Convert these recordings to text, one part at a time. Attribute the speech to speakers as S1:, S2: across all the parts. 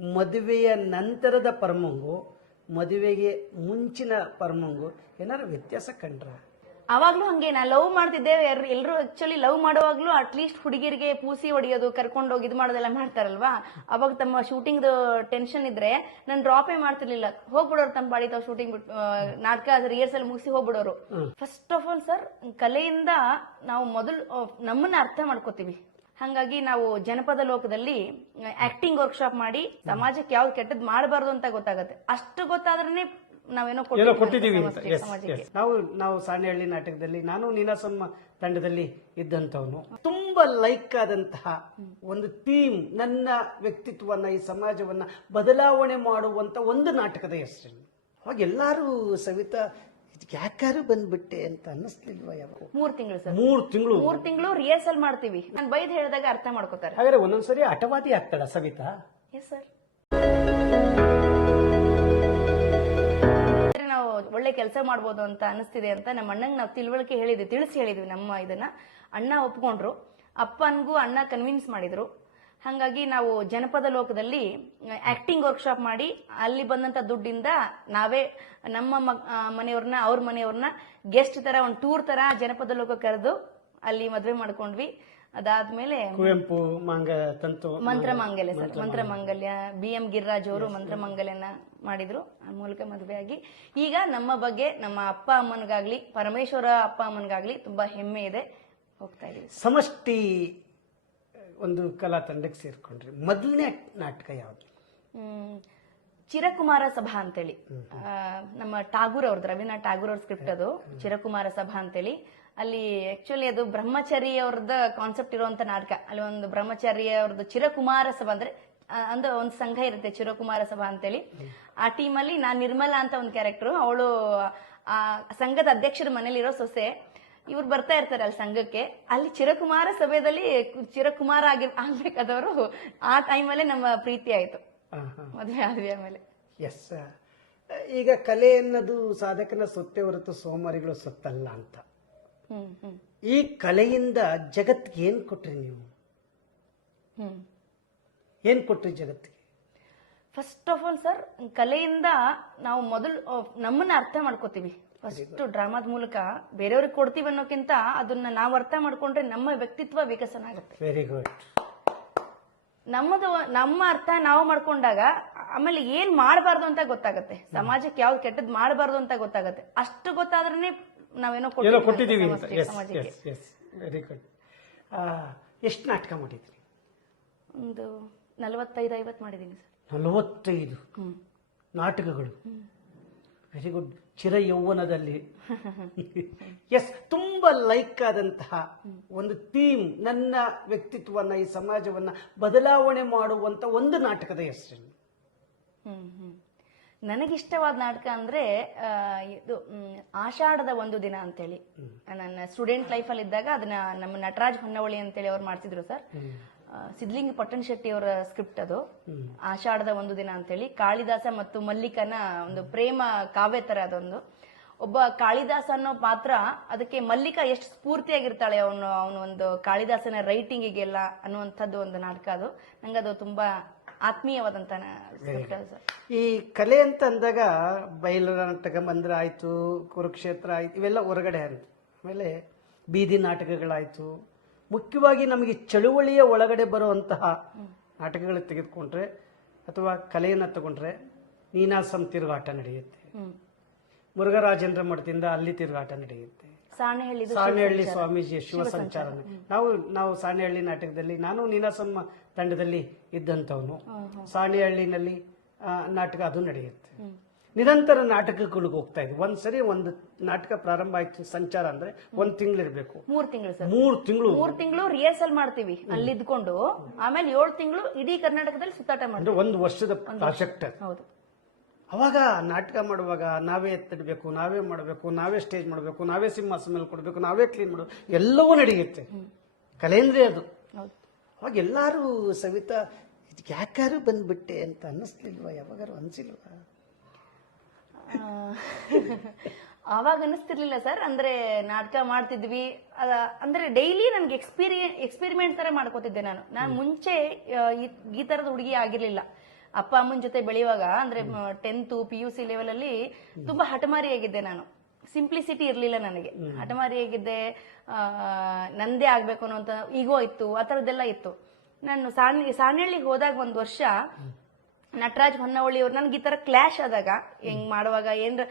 S1: ಮದುವೆಯ ನಂತರದ ಪರ್ಮಂಗು ಮದುವೆಗೆ ಮುಂಚಿನ ಪರ್ಮಂಗು ಏನಾದ್ರು ವ್ಯತ್ಯಾಸ ಕಂಡ್ರ?
S2: ಅವಾಗ್ಲೂ ಹಂಗೆ ನಾ ಲವ್ ಮಾಡ್ತಿದ್ದೆ ಎಲ್ಲರೂ ಆಕ್ಚುಲಿ ಲವ್ ಮಾಡುವಾಗ್ಲೂ ಅಟ್ಲೀಸ್ಟ್ ಹುಡುಗಿರಿಗೆ ಪೂಸಿ ಹೊಡಿಯೋದು ಕರ್ಕೊಂಡೋಗಿ ಇದು ಮಾಡೋದೆಲ್ಲ ಮಾಡ್ತಾರಲ್ವಾ? ಅವಾಗ ತಮ್ಮ ಶೂಟಿಂಗ್ ಟೆನ್ಷನ್ ಇದ್ರೆ ನಾನು ಡ್ರಾಪೇ ಮಾಡ್ತಿರ್ಲಿಲ್ಲ. ಹೋಗ್ಬಿಡೋರು ತಮ್ಮ ಬಾಡಿ ತಾವು ಶೂಟಿಂಗ್ ಬಿಟ್ಟು ನಾಟಕ ರಿಹರ್ಸಲ್ ಮುಗಿಸಿ ಹೋಗ್ಬಿಡೋರು. ಫಸ್ಟ್ ಆಫ್ ಆಲ್ ಸರ್ ಕಲೆಯಿಂದ ನಾವು ಮೊದಲು ನಮ್ಮನ್ನ ಅರ್ಥ ಮಾಡ್ಕೋತೀವಿ. ಹಂಗಾಗಿ ನಾವು ಜನಪದ ಲೋಕದಲ್ಲಿ ಆಕ್ಟಿಂಗ್ ವರ್ಕ್ಶಾಪ್ ಮಾಡಿ ಸಮಾಜಕ್ಕೆ ಯಾವ್ದು ಕೆಟ್ಟದ್ ಮಾಡಬಾರ್ದು ಅಂತ ಗೊತ್ತಾಗುತ್ತೆ. ಅಷ್ಟು ಗೊತ್ತಾದ್ರೆ ನಾವೇನೋ ಕೊಟ್ಟಿದ್ದೀವಿ
S1: ಕೊಟ್ಟಿದ್ದೀವಿ ಅಂತ. ಎಸ್ ನಾವು ನಾವು ಸಾಣೆಹಳ್ಳಿ ನಾಟಕದಲ್ಲಿ ನಾನು ನೀನಾಸಮ್ಮ ತಂಡದಲ್ಲಿ ಇದ್ದಂಥವನು. ತುಂಬಾ ಲೈಕ್ ಆದಂತಹ ಒಂದು ಥೀಮ್ ನನ್ನ ವ್ಯಕ್ತಿತ್ವವನ್ನ ಈ ಸಮಾಜವನ್ನ ಬದಲಾವಣೆ ಮಾಡುವಂತ ಒಂದು ನಾಟಕದ ಹೆಸರು. ಅವಾಗ ಎಲ್ಲಾರು ಸವಿತಾ ಯಾಕಾರು ಬಂದ್ಬಿಟ್ಟೆ ಅಂತ ಅನ್ನಿಸ್ಲಿಲ್ವಾ ಯಾವಾಗ
S2: ಮೂರ್ ತಿಂಗಳು ಸರ್.
S1: ಮೂರು ತಿಂಗಳು.
S2: ಮೂರ್ ತಿಂಗಳು ರಿಹರ್ಸಲ್ ಮಾಡ್ತೀವಿ. ನಾನು ಬೈದ್ ಹೇಳಿದಾಗ ಅರ್ಥ ಮಾಡ್ಕೋತಾರೆ.
S1: ಹಾಗಾದ್ರೆ ಒಂದೊಂದ್ಸರಿ ಹಠವಾದಿ ಆಗ್ತಾಳ ಸವಿತಾ?
S2: ಎಸ್ ಸರ್ ನಾವು ಒಳ್ಳೆ ಕೆಲಸ ಮಾಡ್ಬೋದು ಅಂತ ಅನಿಸ್ತಿದೆ ಅಂತ ನಮ್ಮ ಅಣ್ಣಂಗೆ ನಾವು ತಿಳುವಳಿಕೆ ಹೇಳಿದ್ವಿ ತಿಳಿಸಿ ಹೇಳಿದ್ವಿ ನಮ್ಮ ಇದನ್ನ. ಅಣ್ಣ ಒಪ್ಕೊಂಡ್ರು. ಅಪ್ಪನ್ಗೂ ಅಣ್ಣ ಕನ್ವಿನ್ಸ್ ಮಾಡಿದ್ರು. ಹಂಗಾಗಿ ನಾವು ಜನಪದ ಲೋಕದಲ್ಲಿ ಆಕ್ಟಿಂಗ್ ವರ್ಕ್ಶಾಪ್ ಮಾಡಿ ಅಲ್ಲಿ ಬಂದಂತ ದುಡ್ಡಿಂದ ನಾವೇ ನಮ್ಮ ಮನೆಯವ್ರನ್ನ ಅವ್ರ ಮನೆಯವ್ರನ್ನ ಗೆಸ್ಟ್ ತರ ಒಂದು ಟೂರ್ ತರ ಜನಪದ ಲೋಕ ಕರೆದು ಅಲ್ಲಿ ಮದ್ವೆ ಮಾಡ್ಕೊಂಡ್ವಿ. ಅದಾದ್ಮೇಲೆ
S1: ಕುವೆಂಪು ಮಾಂಗ ತಂತು
S2: ಮಂತ್ರ ಮಾಂಗಲ್ಯ ಸರ್ ಮಂತ್ರ ಮಾಂಗಲ್ಯ ಬಿ ಎಂ ಗಿರಿರಾಜ್ ಅವರು ಮಂತ್ರ ಮಾಂಗಲ್ಯನ ಮಾಡಿದ್ರು ಆ ಮೂಲಕ ಮದುವೆ ಆಗಿ ಈಗ ನಮ್ಮ ಬಗ್ಗೆ ನಮ್ಮ ಅಪ್ಪ ಅಮ್ಮನಿಗಾಗ್ಲಿ ಪರಮೇಶ್ವರ ಅಪ್ಪ ಅಮ್ಮನಿಗಾಗ್ಲಿ ತುಂಬಾ ಹೆಮ್ಮೆ ಇದೆ ಹೋಗ್ತಾ ಇದೀವಿ.
S1: ಸಮಷ್ಟಿ ಒಂದು ಕಲಾ ತಂಡಕ್ಕೆ ಸೇರ್ಕೊಂಡ್ರಿ. ಮೊದಲನೇ ನಾಟಕ ಯಾವುದು?
S2: ಚಿರಕುಮಾರ ಸಭಾ ಅಂತೇಳಿ. ನಮ್ಮ ಟಾಗೂರ್ ಅವ್ರದ್ದು ರವೀನಾಥ್ ಟಾಗೂರ್ ಅವ್ರ ಸ್ಕ್ರಿಪ್ಟ್ ಅದು ಚಿರಕುಮಾರ ಸಭಾ ಅಂತೇಳಿ. ಅಲ್ಲಿ ಆಕ್ಚುಲಿ ಅದು ಬ್ರಹ್ಮಚಾರಿ ಅವ್ರದ್ದು ಕಾನ್ಸೆಪ್ಟ್ ಇರುವಂತ ನಾಟಕ. ಅಲ್ಲಿ ಒಂದು ಬ್ರಹ್ಮಚಾರಿ ಅವ್ರದ್ದು ಚಿರಕುಮಾರ ಸಭಾ ಅಂದ್ರೆ ಅಂದ್ರೆ ಒಂದು ಸಂಘ ಇರುತ್ತೆ ಚಿರಕುಮಾರ ಸಭಾ ಅಂತೇಳಿ. ಆ ಟೀಮಲ್ಲಿ ನಾನ್ ನಿರ್ಮಲಾ ಅಂತ ಒಂದು ಕ್ಯಾರೆಕ್ಟರ್ ಅವಳು ಆ ಸಂಘದ ಅಧ್ಯಕ್ಷರ ಮನೇಲಿರೋ ಸೊಸೆ. ಇವ್ರು ಬರ್ತಾ ಇರ್ತಾರೆ ಅಲ್ಲಿ ಸಂಘಕ್ಕೆ. ಅಲ್ಲಿ ಚಿರಕುಮಾರ ಸಭೆಯಲ್ಲಿ ಚಿರಕುಮಾರ ಆಗಿ ಆಗ್ಬೇಕಾದವರು ಆ ಟೈಮಲ್ಲೇ ನಮ್ಮ ಪ್ರೀತಿ ಆಯ್ತು. ಮದುವೆ ಆದ್ವಿ ಆಮೇಲೆ.
S1: ಎಸ್ ಈಗ ಕಲೆ ಅನ್ನೋದು ಸಾಧಕನ ಸೊತ್ತೆ ಹೊರತು ಸೋಮಾರಿಗಳು ಸೊತ್ತಲ್ಲ ಅಂತ. ಈ ಕಲೆಯಿಂದ ಜಗತ್ತಿಗೆ ಏನ್ ಕೊಟ್ರಿ ನೀವು? ಏನ್ ಕೊಟ್ರಿ ಜಗತ್ತಿಗೆ?
S2: ಫಸ್ಟ್ ಆಫ್ ಆಲ್ ಸರ್ ಕಲೆಯಿಂದ ನಾವು ಮೊದಲು ನಮ್ಮನ್ನ ಅರ್ಥ ಮಾಡ್ಕೋತೀವಿ. ಫಸ್ಟ್ ಡ್ರಾಮಾದ ಮೂಲಕ ಬೇರೆಯವ್ರಿಗೆ ಕೊಡ್ತೀವಿ ಅನ್ನೋಕ್ಕಿಂತ ಅದನ್ನ ನಾವು ಅರ್ಥ ಮಾಡ್ಕೊಂಡ್ರೆ ನಮ್ಮ ವ್ಯಕ್ತಿತ್ವ ವಿಕಸನ ಆಗುತ್ತೆ.
S1: ವೆರಿ ಗುಡ್
S2: ನಮ್ಮದು ನಮ್ಮ ಅರ್ಥ ನಾವು ಮಾಡ್ಕೊಂಡಾಗ ಆಮೇಲೆ ಏನ್ ಮಾಡಬಾರ್ದು ಅಂತ ಗೊತ್ತಾಗುತ್ತೆ. ಸಮಾಜಕ್ಕೆ ಯಾವ್ದು ಕೆಟ್ಟದ್ ಮಾಡಬಾರ್ದು ಅಂತ ಗೊತ್ತಾಗುತ್ತೆ. ಅಷ್ಟು ಗೊತ್ತಾದ್ರೇನೆ ನಾವೇನೋ
S1: ಏನೋ
S2: ಕೊಟ್ಟಿದ್ದೀವಿ
S1: ಕೊಟ್ಟಿದ್ದೀವಿ ಅಂತ.
S2: ಸಮಾಜಕ್ಕೆ-
S1: ಎಸ್
S2: ಸಮಾಜಕ್ಕೆ
S1: ಎಸ್ ಎಸ್ ವೆರಿ ಗುಡ್ ಎಷ್ಟು ನಾಟಕ ಮಾಡಿದ್ರಿ?
S2: ಒಂದು ನಲವತ್ತೈದು ಐವತ್ತು ಮಾಡಿದ್ದೀನಿ ಸರ್.
S1: ನಲವತ್ತೈದು
S2: ಹ್ಮ್.
S1: ನಾಟಕಗಳು. ವೆರಿ ಗುಡ್ ಚಿರ ಯೌವನದಲ್ಲಿ ಎಸ್ ತುಂಬಾ ಲೈಕ್ ಆದಂತಹ ಒಂದು ಥೀಮ್ ನನ್ನ ವ್ಯಕ್ತಿತ್ವವನ್ನ ಈ ಸಮಾಜವನ್ನ ಬದಲಾವಣೆ ಮಾಡುವಂತ ಒಂದು ನಾಟಕದ ಹೆಸರು
S2: ನನಗಿಷ್ಟವಾದ ನಾಟಕ ಅಂದ್ರೆ ಇದು ಆಷಾಢದ ಒಂದು ದಿನ ಅಂತೇಳಿ. ನನ್ನ ಸ್ಟೂಡೆಂಟ್ ಲೈಫ್ ಅಲ್ಲಿ ಇದ್ದಾಗ ಅದನ್ನ ನಮ್ಮ ನಟರಾಜ್ ಹೊನ್ನವಳಿ ಅಂತೇಳಿ ಅವ್ರು ಮಾಡ್ತಿದ್ರು ಸರ್. ಸಿದ್ಲಿಂಗಿ ಪಟ್ಟಣ ಶೆಟ್ಟಿ ಅವರ ಸ್ಕ್ರಿಪ್ಟ್ ಅದು. ಆಷಾಢದ ಒಂದು ದಿನ ಅಂತೇಳಿ ಕಾಳಿದಾಸ ಮತ್ತು ಮಲ್ಲಿಕನ ಒಂದು ಪ್ರೇಮ ಕಾವ್ಯ ತರ ಅದೊಂದು. ಒಬ್ಬ ಕಾಳಿದಾಸ ಅನ್ನೋ ಪಾತ್ರ ಅದಕ್ಕೆ ಮಲ್ಲಿಕ ಎಷ್ಟು ಸ್ಫೂರ್ತಿಯಾಗಿರ್ತಾಳೆ ಅವನು ಅವನು ಒಂದು ಕಾಳಿದಾಸನ ರೈಟಿಂಗಿಗೆಲ್ಲ ಅನ್ನುವಂಥದ್ದು ಒಂದು ನಾಟಕ ಅದು. ನಂಗೆ ಅದು ತುಂಬಾ ಆತ್ಮೀಯವಾದಂತ
S1: ಈ ಕಲೆ ಅಂತ ಅಂದಾಗ ಬಯಲು ನಾಟಕ ಮಂದಿರ ಆಯ್ತು ಕುರುಕ್ಷೇತ್ರ ಆಯ್ತು ಇವೆಲ್ಲ ಹೊರಗಡೆ ಅಂತ ಆಮೇಲೆ ಬೀದಿ ನಾಟಕಗಳಾಯ್ತು. ಮುಖ್ಯವಾಗಿ ನಮಗೆ ಚಳುವಳಿಯ ಒಳಗಡೆ ಬರುವಂತಹ ನಾಟಕಗಳು ತೆಗೆದುಕೊಂಡ್ರೆ ಅಥವಾ ಕಲೆಯನ್ನು ತಗೊಂಡ್ರೆ ನೀನಾಸಂ ತಿರುಗಾಟ ನಡೆಯುತ್ತೆ. ಮುರುಘರಾಜೇಂದ್ರ ಮಠದಿಂದ ಅಲ್ಲಿ ತಿರುಗಾಟ ನಡೆಯುತ್ತೆ. ಸಾಣೆಹಳ್ಳಿ ಸ್ವಾಮೀಜಿ ಶಿವ ಸಂಚಾರ. ನಾವು ನಾವು ಸಾಣೆಹಳ್ಳಿ ನಾಟಕದಲ್ಲಿ ನಾನು ನೀನಾಸಮ್ಮ ತಂಡದಲ್ಲಿ ಇದ್ದಂಥವನು. ಸಾಣೆಹಳ್ಳಿನಲ್ಲಿ ನಾಟಕ ಅದು ನಡೆಯುತ್ತೆ. ನಿರಂತರ ನಾಟಕಗಳಿಗೆ ಹೋಗ್ತಾ ಇದ್ವಿ ಒಂದ್ಸರಿ ಒಂದು ನಾಟಕ ಪ್ರಾರಂಭ ಆಯ್ತು ಸಂಚಾರ ಅಂದ್ರೆ ಒಂದ್ ಇರಬೇಕು
S2: ಮೂರ್ ತಿಂಗಳು ಸರ್.
S1: ಮೂರ್ ತಿಂಗಳು
S2: ಮೂರ್ ತಿಂಗಳು ರಿಹರ್ಸಲ್ ಮಾಡ್ತೀವಿ ಅಲ್ಲಿ ಇದ್ಕೊಂಡು ಆಮೇಲೆ ಏಳು ತಿಂಗಳು ಇಡೀ ಕರ್ನಾಟಕದಲ್ಲಿ ಸುತ್ತಾಟ ಮಾಡ್ತೀವಿ.
S1: ಅಂದ್ರೆ ಒಂದು ವರ್ಷದ ಪ್ರಾಜೆಕ್ಟ್ ಅದು.
S2: ಹೌದು.
S1: ಅವಾಗ ನಾಟಕ ಮಾಡುವಾಗ ನಾವೇ ಎತ್ತಿಡ್ಬೇಕು ನಾವೇ ಮಾಡಬೇಕು ನಾವೇ ಸ್ಟೇಜ್ ಮಾಡಬೇಕು ನಾವೇ ಸಿಂಹಾಸನ ಮೇಲೆ ಕೊಡಬೇಕು ನಾವೇ ಕ್ಲೀನ್ ಮಾಡಬೇಕು ಎಲ್ಲವೂ ನಡೆಯುತ್ತೆ. ಕಲೇಂದ್ರೆ ಅದು.
S2: ಹೌದು.
S1: ಅವಾಗ ಎಲ್ಲಾರು ಸವಿತಾ ಯಾಕಾರು ಬಂದ್ಬಿಟ್ಟೆ ಅಂತ ಅನ್ನಿಸ್ಲಿಲ್ವಾ? ಯಾವಾಗಾರು ಅನ್ಸಿಲ್ವಾ?
S2: ಆವಾಗ ಅನಿಸ್ತಿರ್ಲಿಲ್ಲ ಸರ್. ಅಂದ್ರೆ ನಾಟಕ ಮಾಡ್ತಿದ್ವಿ. ಅದ- ಅಂದ್ರೆ ಡೈಲಿ ನನ್ಗೆ ಎಕ್ಸ್ಪೀರಿಯನ್ ಎಕ್ಸ್ಪೆರಿಮೆಂಟ್ ತರ ಮಾಡ್ಕೋತಿದ್ದೆ ನಾನು. ನಾನು ಮುಂಚೆ ಈ- ತರದ ಹುಡುಗಿ ಆಗಿರ್ಲಿಲ್ಲ. ಅಪ್ಪ ಅಮ್ಮನ ಜೊತೆ ಬೆಳೆಯುವಾಗ ಅಂದ್ರೆ tenth P U C level ಅಲ್ಲಿ ತುಂಬಾ ಹಠಮಾರಿಯಾಗಿದ್ದೆ ನಾನು. ಸಿಂಪ್ಲಿಸಿಟಿ ಇರಲಿಲ್ಲ ನನಗೆ. ಹಠಮಾರಿಯಾಗಿದ್ದೆ ಆ, ನಂದೇ ಆಗ್ಬೇಕು ಅನ್ನೋ ಈಗೋ ಇತ್ತು ಆ ಥರದ್ದೆಲ್ಲ ಇತ್ತು. ನಾನು ಸಾಣ್ ಸಾಣಹಳ್ಳಿಗೆ ಹೋದಾಗ ಒಂದ್ ವರ್ಷ ನಟರಾಜ್ ಹೊನ್ನವಳ್ಳಿ ಅವ್ರು. ನನ್ಗೆ ಈ ತರ ಕ್ಲಾಶ್ ಆದಾಗ ಹೆಂಗ್ ಮಾಡುವಾಗ ಏನ್ರ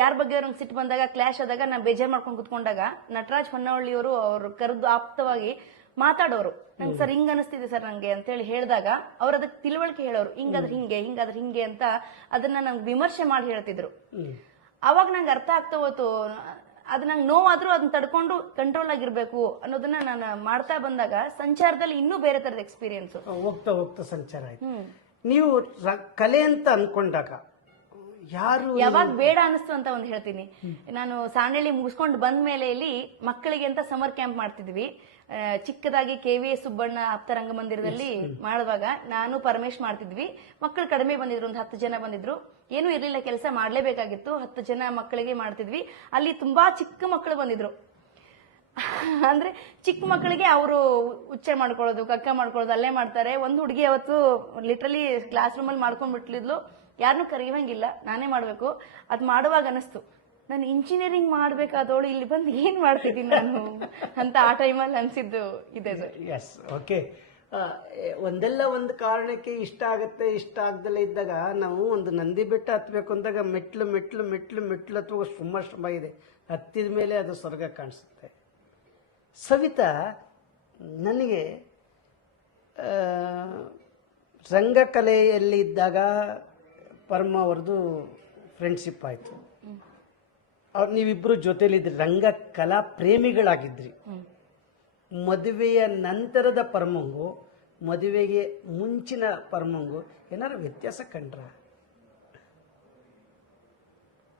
S2: ಯಾರ ಬಗ್ಗೆ ನಂಗೆ ಸಿಟ್ಟು ಬಂದಾಗ ಕ್ಲಾಶ್ ಆದಾಗ ನಾನು ಬೇಜಾರ್ ಮಾಡ್ಕೊಂಡು ಕುತ್ಕೊಂಡಾಗ ನಟರಾಜ್ ಹೊನ್ನವಳ್ಳಿ ಅವರು ಅವ್ರು ಕರೆದು ಆಪ್ತವಾಗಿ ಮಾತಾಡೋರು. ನಂಗೆ ಸರ್ ಹಿಂಗ್ ಅನಿಸ್ತಿದೆ ಸರ್ ನಂಗೆ ಅಂತೇಳಿ ಹೇಳಿದಾಗ ಅವ್ರ ಅದಕ್ಕೆ ತಿಳುವಳಿಕೆ ಹೇಳೋರು. ಹಿಂಗಾದ್ರೆ ಹಿಂಗೆ ಹಿಂಗಾದ್ರೆ ಹಿಂಗೆ ಅಂತ ಅದನ್ನ ನಂಗೆ ವಿಮರ್ಶೆ ಮಾಡಿ ಹೇಳ್ತಿದ್ರು. ಅವಾಗ ನಂಗೆ ಅರ್ಥ ಆಗ್ತಾ ಹೋತು ಅದು ನಂಗೆ ನೋವಾದ್ರೂ ಅದನ್ನ ತಡ್ಕೊಂಡು ಕಂಟ್ರೋಲ್ ಆಗಿರ್ಬೇಕು ಅನ್ನೋದನ್ನ ನಾನು ಮಾಡ್ತಾ ಬಂದಾಗ ಸಂಚಾರದಲ್ಲಿ ಇನ್ನೂ ಬೇರೆ ತರದ ಎಕ್ಸ್ಪೀರಿಯನ್ಸ್
S1: ಹೋಗ್ತಾ ಹೋಗ್ತಾ ಸಂಚಾರ ಆಯ್ತು. ನೀವು ರ- ಕಲೆ ಅಂತ ಅನ್ಕೊಂಡಾಗ ಯಾರು
S2: ಯಾವಾಗ ಬೇಡ ಅನಿಸ್ತು ಅಂತ ಒಂದು ಹೇಳ್ತೀನಿ. ನಾನು ಸಾಣಳ್ಳಿ ಮುಗಿಸ್ಕೊಂಡು ಬಂದ ಮೇಲೆ ಇಲ್ಲಿ ಮಕ್ಕಳಿಗೆ ಅಂತ ಸಮರ್ ಕ್ಯಾಂಪ್ ಮಾಡ್ತಿದ್ವಿ. ಆ, ಚಿಕ್ಕದಾಗಿ ಕೆ ವಿ ಸುಬ್ಬಣ್ಣ ಆಪ್ತ ರಂಗಮಂದಿರದಲ್ಲಿ ಮಾಡುವಾಗ ನಾನು ಪರಮೇಶ್ ಮಾಡ್ತಿದ್ವಿ. ಮಕ್ಕಳು ಕಡಿಮೆ ಬಂದಿದ್ರು ಒಂದು ಹತ್ತು ಜನ ಬಂದಿದ್ರು. ಏನೂ ಇರಲಿಲ್ಲ ಕೆಲಸ ಮಾಡಲೇಬೇಕಾಗಿತ್ತು. ಹತ್ತು ಜನ ಮಕ್ಕಳಿಗೆ ಮಾಡ್ತಿದ್ವಿ. ಅಲ್ಲಿ ತುಂಬಾ ಚಿಕ್ಕ ಮಕ್ಕಳು ಬಂದಿದ್ರು. ಅಂದ್ರೆ ಚಿಕ್ಕ ಮಕ್ಕಳಿಗೆ ಅವರು ಉಚ್ಚೆ ಮಾಡ್ಕೊಳ್ಳೋದು, ಕಕ್ಕ ಮಾಡ್ಕೊಳ್ಳೋದು, ಅಲ್ಲೇ ಮಾಡ್ತಾರೆ. ಒಂದು ಹುಡುಗಿ ಅವತ್ತು ಲಿಟ್ರಲಿ ಕ್ಲಾಸ್ ರೂಮಲ್ಲಿ ಮಾಡ್ಕೊಂಡ್ ಬಿಟ್ಲಿದ್ಲು. ಯಾರನ್ನೂ ಕರೆಯುವಂಗಿಲ್ಲ, ನಾನೇ ಮಾಡ್ಬೇಕು. ಅದ್ ಮಾಡುವಾಗ ಅನಿಸ್ತು ನಾನು ಇಂಜಿನಿಯರಿಂಗ್ ಮಾಡ್ಬೇಕಾದವಳು, ಇಲ್ಲಿ ಬಂದು ಏನ್ ಮಾಡ್ತಿದ್ದೀನಿ ನಾನು? ಅಂತ ಆ ಟೈಮಲ್ಲಿ ಅನ್ಸಿದ್ದು ಇದೆ
S1: ಎಸ್ ಓಕೆ ಒಂದೆಲ್ಲ ಒಂದು ಕಾರಣಕ್ಕೆ ಇಷ್ಟ ಆಗುತ್ತೆ, ಇಷ್ಟ ಆಗ್ದಲೇ ಇದ್ದಾಗ ನಾವು ಒಂದು ನಂದಿ ಬೆಟ್ಟ ಹತ್ಬೇಕು ಅಂದಾಗ ಮೆಟ್ಲು ಮೆಟ್ಲು ಮೆಟ್ಲು ಮೆಟ್ಲು ಹತ್ತುವಾಗ ತುಂಬ ಶ್ರಮ ಇದೆ. ಹತ್ತಿದ ಮೇಲೆ ಅದು ಸ್ವರ್ಗ ಕಾಣಿಸುತ್ತೆ. ಸವಿತಾ ನನಗೆ ರಂಗಕಲೆಯಲ್ಲಿ ಇದ್ದಾಗ ಪರಮ ಅವ್ರದ್ದು ಫ್ರೆಂಡ್ಶಿಪ್ ಆಯಿತು. ಅವ್ರು ನೀವಿಬ್ಬರು ರಂಗ ಕಲಾ ಪ್ರೇಮಿಗಳಾಗಿದ್ರಿ. ಮದುವೆಯ ನಂತರದ ಪರಮಂಗು ಮದುವೆಗೆ ಮುಂಚಿನ ಪರಮಂಗು ಏನಾರು ವ್ಯತ್ಯಾಸ ಕಂಡ್ರ?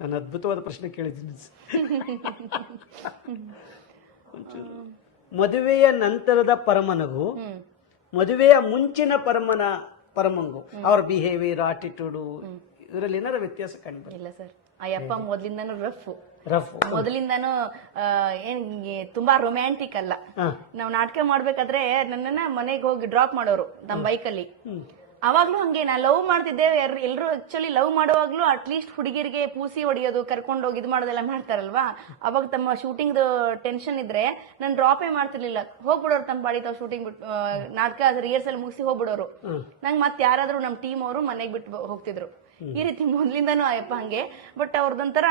S1: ನಾನು ಅದ್ಭುತವಾದ ಪ್ರಶ್ನೆ ಕೇಳಿದ್ದೀನಿ. ಮದುವೆಯ ನಂತರದ ಪರಮನಗು ಮದುವೆಯ ಮುಂಚಿನ ಪರಮನ ಪರಮಂಗು. ಅವರ ಬಿಹೇವಿಯರ್ ಆಟಿಟ್ಯೂಡು ಇದರಲ್ಲಿ ಏನಾದ್ರು ವ್ಯತ್ಯಾಸ ಕಂಡು
S2: ಇಲ್ಲ ಸರ್. ಅಯ್ಯಪ್ಪ ಮೊದಲಿಂದ ರಫ್
S1: ರಫ್
S2: ಮೊದಲಿಂದಾನು ಏನ್ ತುಂಬಾ ರೊಮ್ಯಾಂಟಿಕ್ ಅಲ್ಲ. ನಾವು ನಾಟಕ ಮಾಡ್ಬೇಕಾದ್ರೆ ನನ್ನನ್ನ ಮನೆಗೆ ಹೋಗಿ ಡ್ರಾಪ್ ಮಾಡೋರು ನಮ್ಮ ಬೈಕಲ್ಲಿ ಅವಾಗ್ಲೂ ಹಂಗೆ ನಾ ಲವ್ ಮಾಡ್ತಿದ್ದೆ ಎಲ್ಲರೂ ಆಕ್ಚುಲಿ ಲವ್ ಮಾಡುವಾಗ್ಲೂ ಅಟ್ಲೀಸ್ಟ್ ಹುಡುಗಿರಿಗೆ ಪೂಸಿ ಹೊಡಿಯೋದು ಕರ್ಕೊಂಡು ಹೋಗಿ ಇದು ಮಾಡೋದೆಲ್ಲ ಮಾಡ್ತಾರಲ್ವಾ? ಅವಾಗ ತಮ್ಮ ಶೂಟಿಂಗ್ ಟೆನ್ಷನ್ ಇದ್ರೆ ನಾನು ಡ್ರಾಪೇ ಮಾಡ್ತಿರ್ಲಿಲ್ಲ. ಹೋಗ್ಬಿಡೋರು ತಮ್ಮ ಬಾಡಿ ತಾವ್ ಶೂಟಿಂಗ್ ಬಿಟ್ಟು ನಾಟಕ ರಿಹರ್ಸಲ್ ಮುಗಿಸಿ ಹೋಗ್ಬಿಡೋರು. ನಂಗೆ ಮತ್ತೆ ಯಾರಾದ್ರೂ ನಮ್ಮ ಟೀಮ್ ಅವರು ಮನೆಗೆ ಬಿಟ್ಟು ಹೋಗ್ತಿದ್ರು. ಈ ರೀತಿ ಮೊದ್ಲಿಂದಾನು ಆಯಪ್ಪ ಹಂಗೆ. ಬಟ್ ಅವ್ರದೊಂಥರ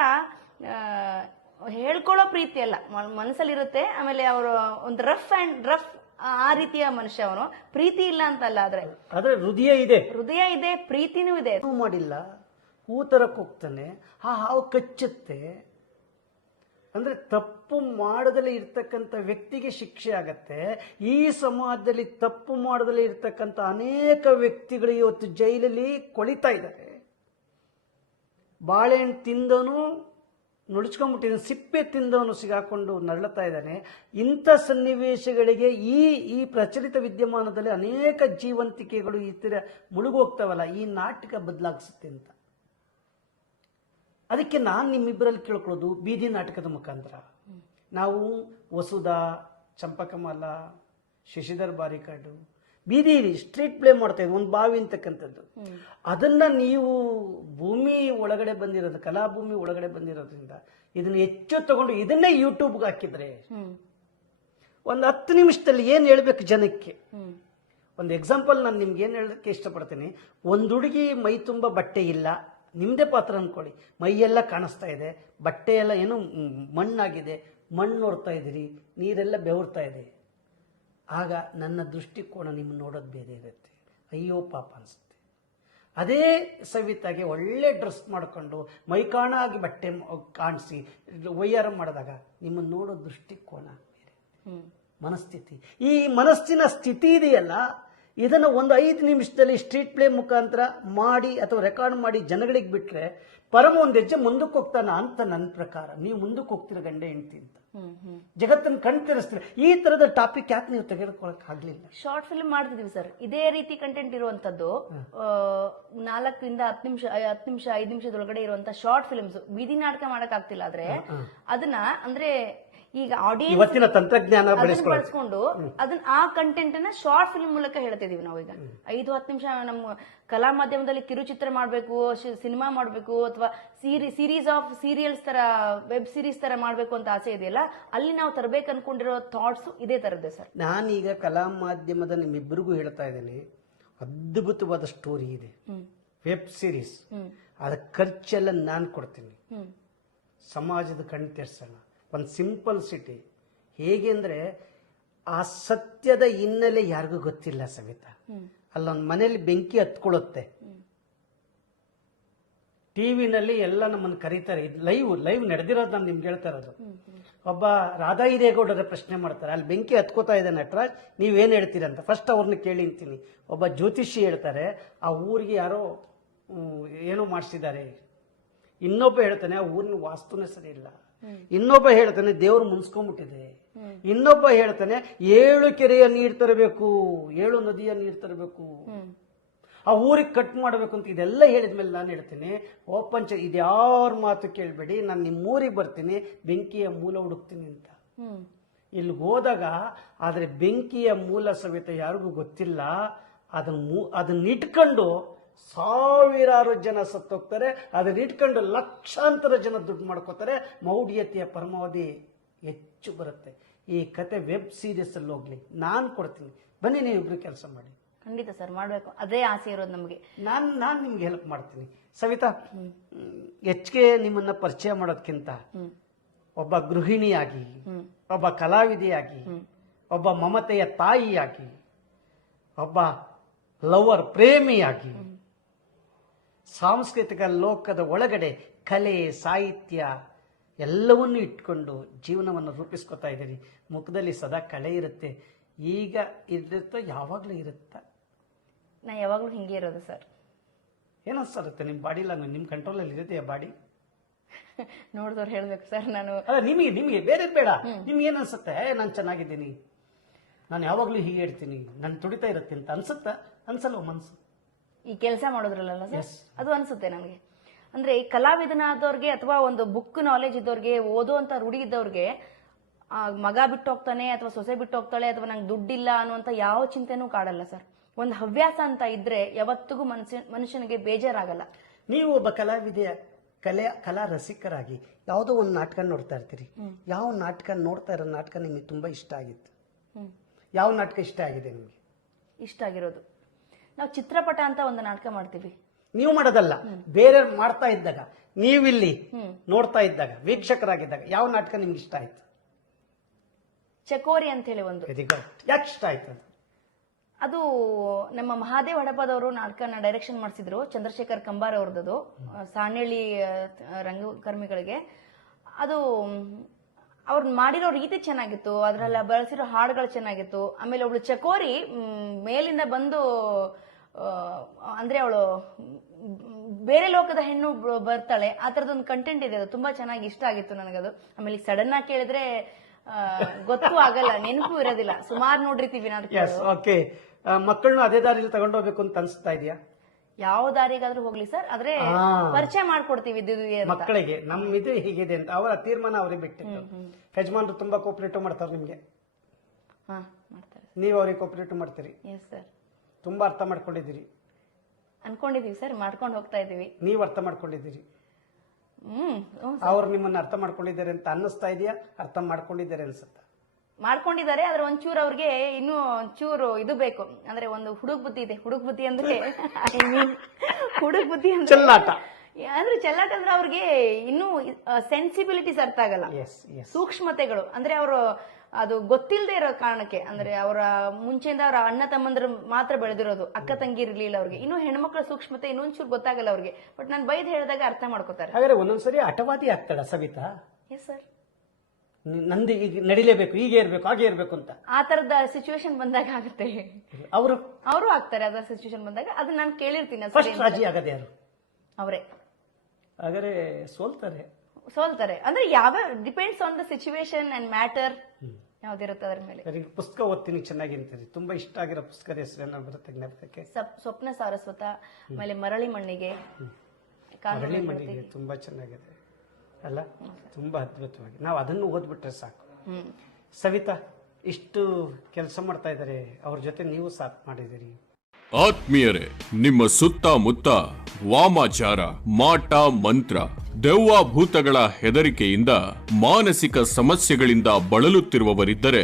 S2: ಹೇಳ್ಕೊಳ್ಳೋ ಪ್ರೀತಿ ಅಲ್ಲ. ಮನಸ್ಸಲ್ಲಿರುತ್ತೆ ಆಮೇಲೆ ಅವರು ಒಂದು ರಫ್ ಅಂಡ್ ರಫ್ ಆ ರೀತಿಯ ಮನುಷ್ಯ ಅವನು. ಪ್ರೀತಿ ಇಲ್ಲ ಅಂತಲ್ಲ ಆದ್ರೆ
S1: ಆದ್ರೆ ಹೃದಯ ಇದೆ.
S2: ಹೃದಯ ಇದೆ ಪ್ರೀತಿನೂ ಇದೆ.
S1: ಏನೂ ಮಾಡಿಲ್ಲ ಹೂ ತರಕ್ ಹೋಗ್ತಾನೆ ಆ ಹಾವು ಕಚ್ಚುತ್ತೆ. ಅಂದ್ರೆ ತಪ್ಪು ಮಾಡದಲ್ಲೇ ಇರ್ತಕ್ಕಂಥ ವ್ಯಕ್ತಿಗೆ ಶಿಕ್ಷೆ ಆಗತ್ತೆ. ಈ ಸಮಾಜದಲ್ಲಿ ತಪ್ಪು ಮಾಡದಲ್ಲೇ ಇರ್ತಕ್ಕಂಥ ಅನೇಕ ವ್ಯಕ್ತಿಗಳು ಇವತ್ತು ಜೈಲಲ್ಲಿ ಕೊಳಿತಾ ಇದ್ದಾರೆ. ಬಾಳೆಹಣ್ಣು ತಿಂದವನು ನುಡ್ಸ್ಕೊಂಡ್ಬಿಟ್ಟಿದ್ದಾನೆ ಸಿಪ್ಪೆ ತಿಂದವನು ಸಿಗಾಕೊಂಡು ನರಳುತ್ತಾ ಇದ್ದಾನೆ. ಇಂಥ ಸನ್ನಿವೇಶಗಳಿಗೆ ಈ ಈ ಪ್ರಚಲಿತ ವಿದ್ಯಮಾನದಲ್ಲಿ ಅನೇಕ ಜೀವಂತಿಕೆಗಳು ಈ ತರ ಮುಳುಗೋಗ್ತಾವಲ್ಲ ಈ ನಾಟಕ ಬದಲಾಗಿಸುತ್ತೆ ಅಂತ. ಅದಕ್ಕೆ ನಾನು ನಿಮ್ಮಿಬ್ಬರಲ್ಲಿ ಕೇಳ್ಕೊಳ್ಳೋದು ಬೀದಿ ನಾಟಕದ ಮುಖಾಂತರ. ನಾವು ವಸುಧಾ ಚಂಪಕಮಾಲ ಶಶಿಧರ್ ಬಾರಿಕಾಡು ಬೀದಿ ಸ್ಟ್ರೀಟ್ ಪ್ಲೇ ಮಾಡ್ತಾ ಇದ್ವಿ, ಒಂದು ಬಾವಿ ಅಂತಕ್ಕಂಥದ್ದು. ಅದನ್ನ ನೀವು ಭೂಮಿ ಒಳಗಡೆ ಬಂದಿರೋದು, ಕಲಾಭೂಮಿ ಒಳಗಡೆ ಬಂದಿರೋದ್ರಿಂದ ಇದನ್ನ ಹೆಚ್ಚು ತಗೊಂಡು ಇದನ್ನೇ ಯೂಟ್ಯೂಬ್ಗೆ ಹಾಕಿದ್ರೆ ಒಂದು ಹತ್ತು ನಿಮಿಷದಲ್ಲಿ ಏನು ಹೇಳ್ಬೇಕು ಜನಕ್ಕೆ? ಒಂದು ಎಕ್ಸಾಂಪಲ್ ನಾನು ನಿಮ್ಗೆ ಏನು ಹೇಳೋಕ್ಕೆ ಇಷ್ಟಪಡ್ತೀನಿ. ಒಂದು ಹುಡುಗಿ ಮೈ ತುಂಬ ಬಟ್ಟೆ ಇಲ್ಲ ನಿಮ್ಮದೇ ಪಾತ್ರ ಅಂದ್ಕೊಳ್ಳಿ ಮೈಯೆಲ್ಲ ಕಾಣಿಸ್ತಾ ಇದೆ ಬಟ್ಟೆ ಎಲ್ಲ ಏನು ಮಣ್ಣಾಗಿದೆ, ಮಣ್ಣು ನೋಡ್ತಾ ಇದ್ದೀರಿ, ನೀರೆಲ್ಲ ಬೆವರ್ತಾ ಇದೆ. ಆಗ ನನ್ನ ದೃಷ್ಟಿಕೋನ ನಿಮ್ಮ ನೋಡೋದು ಬೇರೆ ಇರುತ್ತೆ. ಅಯ್ಯೋ ಪಾಪ ಅನಿಸುತ್ತೆ. ಅದೇ ಸವಿತಾಗೆ ಒಳ್ಳೆ ಡ್ರೆಸ್ ಮಾಡಿಕೊಂಡು ಮೈಕಾಣಾಗಿ ಬಟ್ಟೆ ಕಾಣಿಸಿ ವೈಯರ್ ಮಾಡಿದಾಗ ನಿಮ್ಮನ್ನು ನೋಡೋ ದೃಷ್ಟಿಕೋನ ಬೇರೆ. ಮನಸ್ಥಿತಿ. ಈ ಮನಸ್ಸಿನ ಸ್ಥಿತಿ ಇದೆಯಲ್ಲ ಇದನ್ನು ಒಂದು ಐದು ನಿಮಿಷದಲ್ಲಿ ಸ್ಟ್ರೀಟ್ ಪ್ಲೇ ಮುಖಾಂತರ ಮಾಡಿ ಅಥವಾ ರೆಕಾರ್ಡ್ ಮಾಡಿ ಜನಗಳಿಗೆ ಬಿಟ್ರೆ ಪರಮ ಒಂದು ಹೆಜ್ಜೆ ಮುಂದಕ್ಕೆ ಹೋಗ್ತಾನ ಅಂತ ನನ್ನ ಪ್ರಕಾರ. ನೀವು ಮುಂದಕ್ಕೆ ಹೋಗ್ತಿರ ಗಂಡ ಹೆಂಡತಿ ಅಂತ. ಜಗತ್ತನ್ನು ಕಣ್ ತೆರೆಸ್ತೀರ. ಈ ತರದ ಟಾಪಿಕ್ ಯಾಕೆ ನೀವು ತೆಗೆದುಕೊಳಕ್ ಆಗ್ಲಿಲ್ಲ?
S2: ಶಾರ್ಟ್ ಫಿಲ್ಮ್ ಮಾಡ್ತಿದೀವಿ ಸರ್ ಇದೇ ರೀತಿ ಕಂಟೆಂಟ್ ಇರುವಂತದ್ದು ನಾಲ್ಕರಿಂದ ಹತ್ತು ನಿಮಿಷ ಹತ್ತು ನಿಮಿಷ ಐದು ನಿಮಿಷದೊಳಗಡೆ ಇರುವಂತ ಶಾರ್ಟ್ ಫಿಲ್ಮ್ಸ್ ಬೀದಿ ನಾಟಕ ಮಾಡಕ್ ಆಗ್ತಿಲ್ಲ ಆದ್ರೆ ಅದನ್ನ ಅಂದ್ರೆ ಈಗ ಆಡಿಯನ್ಸ್
S1: ಇವತ್ತಿನ ತಂತ್ರಜ್ಞಾನ
S2: ಬಳಸ್ಕೊಂಡು ಅದನ್ನ ಆ ಕಂಟೆಂಟ್ ಅನ್ನ ಶಾರ್ಟ್ ಫಿಲ್ಮ್ ಮೂಲಕ ಹೇಳ್ತಿದೀವಿ ನಾವು ಈಗ ಐದು ಹತ್ತು ನಿಮಿಷ ನಮ್ಮ ಕಲಾ ಮಾಧ್ಯಮದಲ್ಲಿ ಕಿರುಚಿತ್ರ ಮಾಡಬೇಕು ಸಿನಿಮಾ ಮಾಡಬೇಕು ಅಥವಾ ಸೀರಿ ಸೀರೀಸ್ ಆಫ್ ಸೀರಿಯಲ್ಸ್ ತರ ವೆಬ್ ಸೀರೀಸ್ ತರ ಮಾಡಬೇಕು ಅಂತ ಆಸೆ ಇದೆಯಲ್ಲ ಅಲ್ಲಿ ನಾವು ತರಬೇಕು ಅನ್ಕೊಂಡಿರೋ ಥಾಟ್ಸ್ ಇದೇ ತರದ್ದೆ ಸರ್.
S1: ನಾನೀಗ ಕಲಾ ಮಾಧ್ಯಮದ ನಿಮ್ಮಿಬ್ಬರಿಗೂ ಹೇಳ್ತಾ ಇದ್ದೀನಿ. ಅದ್ಭುತವಾದ ಸ್ಟೋರಿ ಇದೆ. ವೆಬ್ ಸೀರೀಸ್
S2: ಅದಕ್ಕೆ
S1: ಅದ ಖರ್ಚೆಲ್ಲ ನಾನು ಕೊಡ್ತೀನಿ. ಸಮಾಜದ ಕಣ್ತೆರ್ಸಲ್ಲ ತೆರ್ಸೋಣ. ಒಂದು ಸಿಂಪಲ್ ಸಿಟಿ. ಹೇಗೆ ಅಂದರೆ ಆ ಸತ್ಯದ ಹಿನ್ನೆಲೆ ಯಾರಿಗೂ ಗೊತ್ತಿಲ್ಲ ಸವಿತಾ. ಅಲ್ಲೊಂದು ಮನೇಲಿ ಬೆಂಕಿ ಹತ್ಕೊಳ್ಳುತ್ತೆ ಟಿವಿನಲ್ಲಿ ಎಲ್ಲ ನಮ್ಮನ್ನು ಕರೀತಾರೆ. ಇದು ಲೈವ್ ಲೈವ್ ನಡೆದಿರೋದು ನಾನು ನಿಮ್ಗೆ ಹೇಳ್ತಾ ಇರೋದು. ಒಬ್ಬ ರಾಧಾ ಹಿರೇಗೌಡರ ಪ್ರಶ್ನೆ ಮಾಡ್ತಾರೆ. ಅಲ್ಲಿ ಬೆಂಕಿ ಹತ್ಕೋತಾ ಇದೆ ನಟರಾಜ್ ನೀವೇನು ಹೇಳ್ತೀರ ಅಂತ. ಫಸ್ಟ್ ಅವ್ರನ್ನ ಕೇಳಿ ಅಂತೀನಿ. ಒಬ್ಬ ಜ್ಯೋತಿಷಿ ಹೇಳ್ತಾರೆ ಆ ಊರಿಗೆ ಯಾರೋ ಏನೋ ಮಾಡಿಸಿದ್ದಾರೆ. ಇನ್ನೊಬ್ಬ ಹೇಳ್ತಾನೆ ಆ ಊರಿನ ವಾಸ್ತುನೇ ಸರಿ ಇಲ್ಲ. ಇನ್ನೊಬ್ಬ ಹೇಳ್ತಾನೆ ದೇವ್ರು ಮುನ್ಸ್ಕೊಂಡ್ಬಿಟ್ಟಿದೆ. ಇನ್ನೊಬ್ಬ ಹೇಳ್ತಾನೆ ಏಳು ಕೆರೆಯ ನೀರು ತರಬೇಕು ಏಳು ನದಿಯ ನೀರು ತರಬೇಕು. ಆ ಊರಿಗೆ ಕಟ್ ಮಾಡಬೇಕು ಅಂತ ಇದೆಲ್ಲ ಹೇಳಿದ್ಮೇಲೆ ನಾನು ಹೇಳ್ತೀನಿ ಓಪನ್ ಚ ಇದ್ಯಾರ ಮಾತು ಕೇಳಬೇಡಿ ನಾನು ನಿಮ್ಮ ಊರಿಗೆ ಬರ್ತೀನಿ ಬೆಂಕಿಯ ಮೂಲ ಹುಡುಕ್ತೀನಿ ಅಂತ. ಇಲ್ಲಿ ಹೋದಾಗ ಆದರೆ ಬೆಂಕಿಯ ಮೂಲ ಸವಿತ ಯಾರಿಗೂ ಗೊತ್ತಿಲ್ಲ ಅದನ್ನ ಮೂ ಅದನ್ನ ಇಟ್ಕೊಂಡು ಸಾವಿರಾರು ಜನ ಸತ್ತೋಗ್ತಾರೆ ಅದನ್ನ ಇಟ್ಕೊಂಡು ಲಕ್ಷಾಂತರ ಜನ ದುಡ್ಡು ಮಾಡ್ಕೋತಾರೆ. ಮೌಢ್ಯತೆಯ ಪರಮಾವಧಿ ಹೆಚ್ಚು ಬರುತ್ತೆ. ಈ ಕತೆ ವೆಬ್ ಸೀರೀಸ್ ಅಲ್ಲಿ ಹೋಗ್ಲಿ. ನಾನು ಕೊಡ್ತೀನಿ. ಬನ್ನಿ ನೀವಿಬ್ರು ಕೆಲಸ ಮಾಡಿ.
S2: ಖಂಡಿತ ಸರ್ ಮಾಡಬೇಕು. ಅದೇ ಆಸೆ ಇರೋದು ನಮಗೆ.
S1: ನಾನು ನಾನು ನಿಮ್ಗೆ ಹೆಲ್ಪ್ ಮಾಡ್ತೀನಿ. ಸವಿತಾ ಹೆಚ್ಚಿಗೆ ನಿಮ್ಮನ್ನ ಪರಿಚಯ ಮಾಡೋದಕ್ಕಿಂತ ಒಬ್ಬ ಗೃಹಿಣಿಯಾಗಿ ಒಬ್ಬ ಕಲಾವಿದೆಯಾಗಿ ಒಬ್ಬ ಮಮತೆಯ ತಾಯಿಯಾಗಿ ಒಬ್ಬ ಲವರ್ ಪ್ರೇಮಿಯಾಗಿ ಸಾಂಸ್ಕೃತಿಕ ಲೋಕದ ಒಳಗಡೆ ಕಲೆ ಸಾಹಿತ್ಯ ಎಲ್ಲವನ್ನು ಇಟ್ಕೊಂಡು ಜೀವನವನ್ನು ರೂಪಿಸ್ಕೊತಾ ಇದ್ದೀರಿ. ಮುಖದಲ್ಲಿ ಸದಾ ಕಳೆ ಇರುತ್ತೆ. ಈಗ ಇರುತ್ತೋ ಯಾವಾಗಲೂ ಇರುತ್ತಾ?
S2: ನಾ ಯಾವಾಗಲೂ ಹಿಂಗೆ ಇರೋದು ಸರ್.
S1: ಏನನ್ಸರುತ್ತೆ? ನಿಮ್ಮ ಬಾಡಿ ಇಲ್ಲ ನಿಮ್ಮ ಕಂಟ್ರೋಲಲ್ಲಿ ಇರುತ್ತೆ ಬಾಡಿ?
S2: ನೋಡಿದವ್ರು ಹೇಳ್ಬೇಕು ಸರ್ ನಾನು.
S1: ಅಲ್ಲ ನಿಮಗೆ ನಿಮಗೆ ಬೇರೆ ಬೇಡ. ನಿಮ್ಗೆ ಏನು ಅನ್ಸುತ್ತೆ ನಾನು ಚೆನ್ನಾಗಿದ್ದೀನಿ. ನಾನು ಯಾವಾಗಲೂ ಹೀಗೆ ಇಡ್ತೀನಿ ನಾನು ತುಡಿತಾ ಇರುತ್ತೆ ಅಂತ ಅನ್ಸುತ್ತಾ? ಅನ್ಸಲ್ವ ಮನ್ಸು?
S2: ಈ ಕೆಲಸ ಮಾಡೋದ್ರಲ್ಲ ಸರ್ ಅದು ಅನ್ಸುತ್ತೆ ನನಗೆ ಅಂದ್ರೆ ಈ ಕಲಾವಿದನಾದವ್ರಿಗೆ ಅಥವಾ ಒಂದು ಬುಕ್ ನಾಲೆಜ್ ಇದ್ದವ್ರಿಗೆ ಓದುವಂತ ರೂಢಿ ಇದ್ದವ್ರಿಗೆ ಮಗ ಬಿಟ್ಟು ಹೋಗ್ತಾನೆ ಅಥವಾ ಸೊಸೆ ಬಿಟ್ಟು ಹೋಗ್ತಾಳೆ ಅಥವಾ ನಂಗೆ ದುಡ್ಡಿಲ್ಲ ಅನ್ನುವಂತ ಯಾವ ಚಿಂತೆನೂ ಕಾಡಲ್ಲ ಸರ್ ಒಂದು ಹವ್ಯಾಸ ಅಂತ ಇದ್ರೆ ಯಾವತ್ತಿಗೂ ಮನುಷ್ಯ ಮನುಷ್ಯನಿಗೆ ಬೇಜಾರಾಗಲ್ಲ.
S1: ನೀವು ಒಬ್ಬ ಕಲಾವಿದೆಯ ಕಲೆ ಕಲಾ ರಸಿಕರಾಗಿ ಯಾವುದೋ ಒಂದು ನಾಟಕ ನೋಡ್ತಾ ಇರ್ತೀರಿ. ಯಾವ ನಾಟಕ ನೋಡ್ತಾ ಇರೋ ನಾಟಕ ನಿಮಗೆ ತುಂಬಾ ಇಷ್ಟ ಆಗಿತ್ತು? ಯಾವ ನಾಟಕ ಇಷ್ಟ ಆಗಿದೆ ನಿಮಗೆ?
S2: ಇಷ್ಟ ಆಗಿರೋದು. ನಾವು ಚಿತ್ರಪಟ ಅಂತ ಒಂದು ನಾಟಕ ಮಾಡ್ತೀವಿ.
S1: ನೀವು ಮಾಡೋದಲ್ಲ ಬೇರೆ ಮಾಡ್ತಾ ಇದ್ದಾಗ ನೀವಿಲ್ಲಿ ನೋಡ್ತಾ ಇದ್ದಾಗ ವೀಕ್ಷಕರಾಗಿದ್ದಾಗ ಯಾವ ನಾಟಕ ನಿಮ್ಗೆ ಇಷ್ಟ ಆಯ್ತು?
S2: ಚಕೋರಿ ಅಂತ ಹೇಳಿ ಒಂದು
S1: ಯಾಕೆ ಇಷ್ಟ ಆಯ್ತು ಅದು?
S2: ಅದು ನಮ್ಮ ಮಹಾದೇವ್ ಹಡಪದವರು ನಾಟಕನ ಡೈರೆಕ್ಷನ್ ಮಾಡಿಸಿದ್ರು ಚಂದ್ರಶೇಖರ್ ಕಂಬಾರ್ ಅವ್ರದ್ದು ಸಾಣೇಳಿ ರಂಗಕರ್ಮಿಗಳಿಗೆ. ಅದು ಅವ್ರು ಮಾಡಿರೋ ರೀತಿ ಚೆನ್ನಾಗಿತ್ತು ಅದ್ರಲ್ಲ ಬಳಸಿರೋ ಹಾಡುಗಳು ಚೆನ್ನಾಗಿತ್ತು. ಆಮೇಲೆ ಅವಳು ಚಕೋರಿ ಮೇಲಿಂದ ಬಂದು ಅಂದ್ರೆ ಅವಳು ಬೇರೆ ಲೋಕದ ಹೆಣ್ಣು ಬರ್ತಾಳೆ ಆ ತರದೊಂದು ಕಂಟೆಂಟ್ ಇದೆ ಅದು ತುಂಬಾ ಚೆನ್ನಾಗಿ ಇಷ್ಟ ಆಗಿತ್ತು ನನಗದು. ಆಮೇಲೆ ಸಡನ್ ಆಗಿ ಕೇಳಿದ್ರೆ ಗೊತ್ತು ಗೊತ್ತೂ ಆಗಲ್ಲ ನೆನಪು ಇರೋದಿಲ್ಲ. ಸುಮಾರು ನೋಡಿರ್ತೀವಿ ನಾಟಕ
S1: ಓಕೆ ಮಕ್ಕಳನ್ನು ಅದೇ ದಾರಿಯಲ್ಲಿ ತಗೊಂಡೋಗ್ಬೇಕು ಅಂತ ಅನ್ಸ್ತಾ ಇದೆಯಾ?
S2: ಯಾವ ದಾರಿಗಾದ್ರೂ ಹೋಗ್ಲಿ ಸರ್ ಆದ್ರೆ. ಪರಿಚಯ ಮಾಡ್ಕೊಡ್ತೀವಿ ಇದ್ದಿದ್ದು ಅಂತ.
S1: ಮಕ್ಕಳಿಗೆ ನಮ್ಮ ಇದು ಹೀಗಿದೆ ಅಂತ ಅವರ ತೀರ್ಮಾನ ಅವ್ರಿಗೆ ಬಿಟ್ಟಿತ್ತು. ಯಜಮಾನ್ರು ತುಂಬಾ ಕೋಪರೇಟಿವ್ ಮಾಡ್ತಾರೆ ನಿಮ್ಗೆ.
S2: ಹಾ ಮಾಡ್ತಾರೆ
S1: ನೀವು ಅವ್ರಿಗೆ ಕೋಪರೇಟಿವ್ ಮಾಡ್ತೀರಿ.
S2: ಎಸ್ ಸರ್
S1: ತುಂಬಾ ಅರ್ಥ ಮಾಡ್ಕೊಂಡಿದ್ದೀರಿ.
S2: ಅನ್ಕೊಂಡಿದೀವಿ ಸರ್ ಮಾಡ್ಕೊಂಡು ಹೋಗ್ತಾ ಇದೀವಿ.
S1: ನೀವು ಅರ್ಥ ಮಾಡ್ಕೊಂಡಿದ್ದೀರಿ.
S2: ಹ್ಮ್ ಹ್ಮ್.
S1: ಅವ್ರು ನಿಮ್ಮನ್ನ ಅರ್ಥ ಮಾಡ್ಕೊಂಡಿದ್ದಾರೆ ಅಂತ ಅನ್ನಿಸ್ತಾ ಇದೆಯಾ? ಅರ್ಥ ಮಾಡ್ಕೊಂಡಿದ್ದಾರೆ ಅನ್ಸುತ್ತಾ?
S2: ಮಾಡ್ಕೊಂಡಿದ್ದಾರೆ ಆದ್ರೆ ಒಂಚೂರು ಅವ್ರಿಗೆ ಇನ್ನೂ ಒಂಚೂರು ಇದು ಬೇಕು. ಅಂದ್ರೆ ಒಂದು ಹುಡುಗ ಬುದ್ಧಿ ಇದೆ. ಹುಡುಗ ಬುದ್ಧಿ ಅಂದ್ರೆ ಹುಡುಗ್ ಬುದ್ಧಿ ಅಂದ್ರೆ
S1: ಚೆಲ್ಲಾಟ.
S2: ಅಂದ್ರೆ ಚೆಲ್ಲಾಟ ಅಂದ್ರೆ ಅವ್ರಿಗೆ ಇನ್ನೂ ಸೆನ್ಸಿಬಿಲಿಟೀಸ್ ಅರ್ಥ ಆಗಲ್ಲ. ಸೂಕ್ಷ್ಮತೆಗಳು. ಅಂದ್ರೆ ಅವರು ಅದು ಗೊತ್ತಿಲ್ಲದೆ ಇರೋ ಕಾರಣಕ್ಕೆ. ಅಂದ್ರೆ ಅವರ ಮುಂಚೆಯಿಂದ ಅವರ ಅಣ್ಣ ತಮ್ಮಂದ್ರ ಮಾತ್ರ ಬೆಳೆದಿರೋದು. ಅಕ್ಕ ತಂಗಿ ಇರ್ಲಿಲ್ಲ ಅವ್ರಿಗೆ. ಇನ್ನು ಹೆಣ್ಮಕ್ಳ ಸೂಕ್ಷ್ಮತೆ ಇನ್ನೊಂಚೂರು ಗೊತ್ತಾಗಲ್ಲ ಅವ್ರಿಗೆ. ಬಟ್ ನಾನು ಬೈದ್ ಹೇಳಿದಾಗ ಅರ್ಥ ಮಾಡ್ಕೋತಾರೆ.
S1: ಹಾಗಾದ್ರೆ ಒಂದೊಂದ್ಸರಿ ಹಠವಾದಿ ಆಗ್ತಾಳ ಸವಿತಾ?
S2: ಎಸ್ ಸರ್
S1: ನಂದು ಈಗ ನಡಿಲೇಬೇಕು ಹೀಗೆ ಇರ್ಬೇಕು ಹಾಗೆ ಇರ್ಬೇಕು ಅಂತ.
S2: ಆ ತರದ ಸಿಚುವೇಶನ್ ಬಂದಾಗ ಆಗುತ್ತೆ.
S1: ಅವರು?
S2: ಅವರು ಆಗ್ತಾರೆ ಅದರ ಸಿಚುವೇಶನ್ ಬಂದಾಗ. ಅದನ್ನ ನಾನು ಕೇಳಿರ್ತೀನಿ
S1: ಫಸ್ಟ್ ರಾಜಿ ಆಗದೆ ಯಾರು?
S2: ಅವರೇ.
S1: ಹಾಗಾದ್ರೆ ಸೋಲ್ತಾರೆ.
S2: ಸೋಲ್ತಾರೆ. ಅಂದ್ರೆ ಯಾವ depends on the situation and matter ಯಾವ್ದಿರುತ್ತೆ ಅದ್ರ ಮೇಲೆ.
S1: ಸರಿ ಪುಸ್ತಕ ಓದ್ತೀನಿ ಚೆನ್ನಾಗಿ ಅಂತೀರಿ. ತುಂಬಾ ಇಷ್ಟ ಆಗಿರೋ ಪುಸ್ತಕದ ಹೆಸರೇನ ಬರುತ್ತೆ ಜ್ಞಾಪಕಕ್ಕೆ?
S2: ಸಪ್- ಸ್ವಪ್ನ ಸಾರಸ್ವತ ಆಮೇಲೆ ಮರಳಿ ಮಣ್ಣಿಗೆ ಕಾನೂನು
S1: ಮರಳಿ ಮಣ್ಣಿಗೆ ತುಂಬಾ ಚೆನ್ನಾಗಿದೆ. ಅಲ್ಲ? ತುಂಬಾ ಅದ್ಭುತವಾಗಿ. ನಾವು ಅದನ್ನು ಓದ್ಬಿಟ್ರೆ ಸಾಕು. ಸವಿತಾ ಇಷ್ಟು ಕೆಲಸ ಮಾಡ್ತಾ ಇದ್ದಾರೆ. ಅವ್ರ ಜೊತೆ ನೀವು ಸಾಥ್ ಮಾಡಿದಿರಿ
S3: ಆತ್ಮೀಯರೇ ನಿಮ್ಮ ಸುತ್ತಮುತ್ತ ವಾಮಾಚಾರ ಮಾಟ ಮಂತ್ರ ದೆವ್ವ ಭೂತಗಳ ಹೆದರಿಕೆಯಿಂದ ಮಾನಸಿಕ ಸಮಸ್ಯೆಗಳಿಂದ ಬಳಲುತ್ತಿರುವವರಿದ್ದರೆ